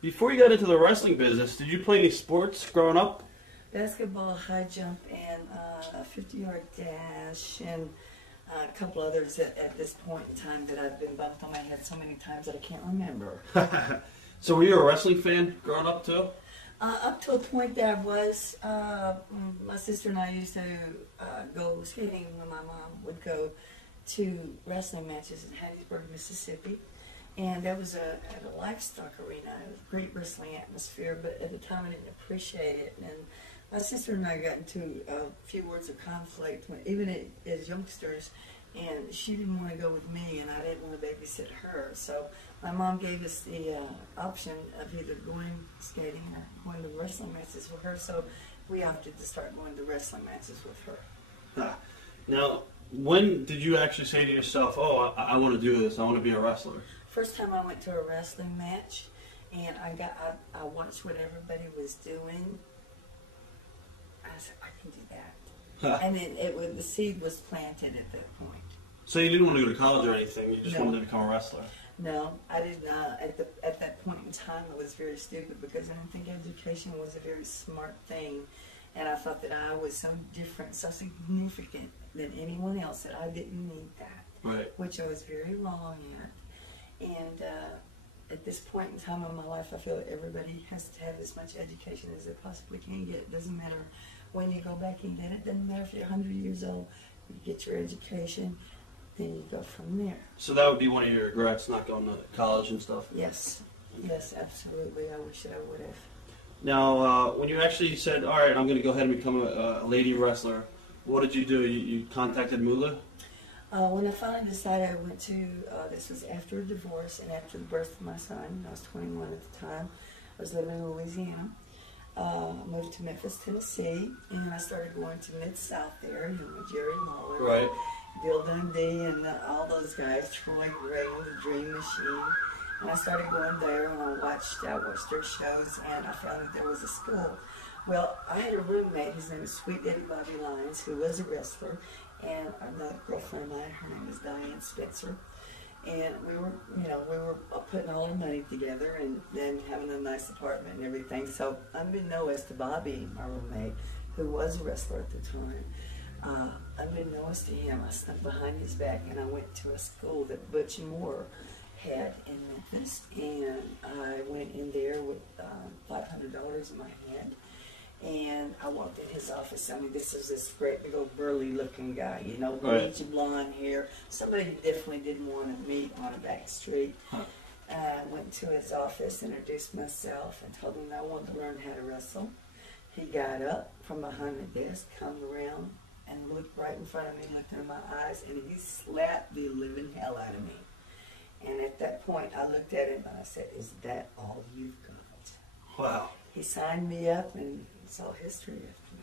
Before you got into the wrestling business, did you play any sports growing up? Basketball, high jump, and a 50-yard dash, and a couple others at this point in time that I've been bumped on my head so many times that I can't remember. So were you a wrestling fan growing up too? Up to a point that I was. My sister and I used to go skating when my mom would go to wrestling matches in Hattiesburg, Mississippi. And that was at a livestock arena. It was a great wrestling atmosphere, but at the time I didn't appreciate it. And my sister and I got into a few words of conflict, even as youngsters, and she didn't want to go with me, and I didn't want to babysit her. So my mom gave us the option of either going skating or going to wrestling matches with her. So we opted to start going to wrestling matches with her. Now, when did you actually say to yourself, oh, I want to do this, I want to be a wrestler? First time I went to a wrestling match, and I watched what everybody was doing. I said, I can do that. And the seed was planted at that point. So you didn't want to go to college or anything, you just wanted to become a wrestler? No, I did not. At that point in time, I was very stupid because I didn't think education was a very smart thing. And I thought that I was so different, so significant than anyone else that I didn't need that. Right. Which I was very wrong at. And at this point in time in my life, I feel that everybody has to have as much education as they possibly can get. It doesn't matter when you go back and get it. It doesn't matter if you're 100 years old. You get your education, then you go from there. So that would be one of your regrets, not going to college and stuff? Yes. Yes, absolutely. I wish that I would have. Now, when you actually said, all right, I'm going to go ahead and become a lady wrestler, what did you do? You contacted Moolah? When I finally decided, I went to, this was after a divorce and after the birth of my son. I was 21 at the time. I was living in Louisiana. I moved to Memphis, Tennessee, and I started going to Mid-South there, with Jerry Muller, right. Bill Dundee, and all those guys, Troy Gray, the Dream Machine. And I started going there, and I watched their shows, and I found that there was a school. Well, I had a roommate, his name was Sweet Daddy Bobby Lyons, who was a wrestler, and another girlfriend of mine, her name was Diane Spencer. And we were putting all our money together and then having a nice apartment and everything. So unbeknownst to Bobby, my roommate, who was a wrestler at the time, unbeknownst to him, I snuck behind his back and I went to a school that Butch Moore had in Memphis. And I went in there with $500 in my hand. And I walked in his office. I mean, this is this great big old burly looking guy, bleachy blonde hair. Somebody you definitely didn't want to meet on a back street. I went to his office, introduced myself, and told him I wanted to learn how to wrestle. He got up from behind the desk, come around, and looked right in front of me, looked into my eyes, and he slapped the living hell out of me. And at that point, I looked at him and I said, "Is that all you've got?" Wow. He signed me up, and it's all history after